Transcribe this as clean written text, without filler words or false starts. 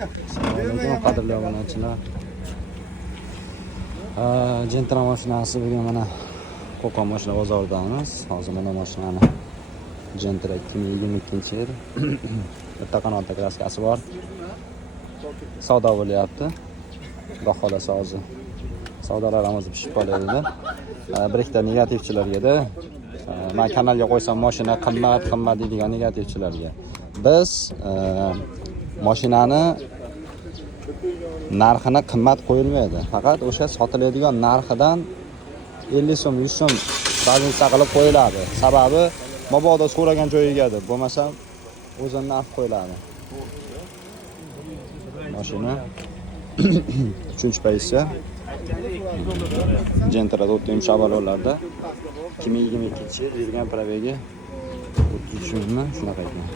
Assalomu qadrli obunachilar. Gentra mashinasi bugun mana Qo'qon mashina bozoridamiz. Hozir mana mashinani Gentra 2022-yil bitta qanotli kraskasi bor. Savdo bo'lyapti. Xudo xolasa hozir savdolarimiz pishib qolaydi. Bir ikkita negativchilarga-da men kanalga qo'ysam mashina qimmat deydigan negativchilarga. Biz mashinani narxini qimmat qo'yilmaydi. Faqat o'sha sotiladigan narxidan 50 so'm, 100 so'm raznica qilib qo'yiladi. Sababi mabodo so'ragan joyigadir, bo'lmasa o'zining narxi qo'yiladi. Mashina 3-pozitsiya. Gentra 4 shabalonlarda 2022-yil yurgan probegi 33 mingmi shunaqa ekan.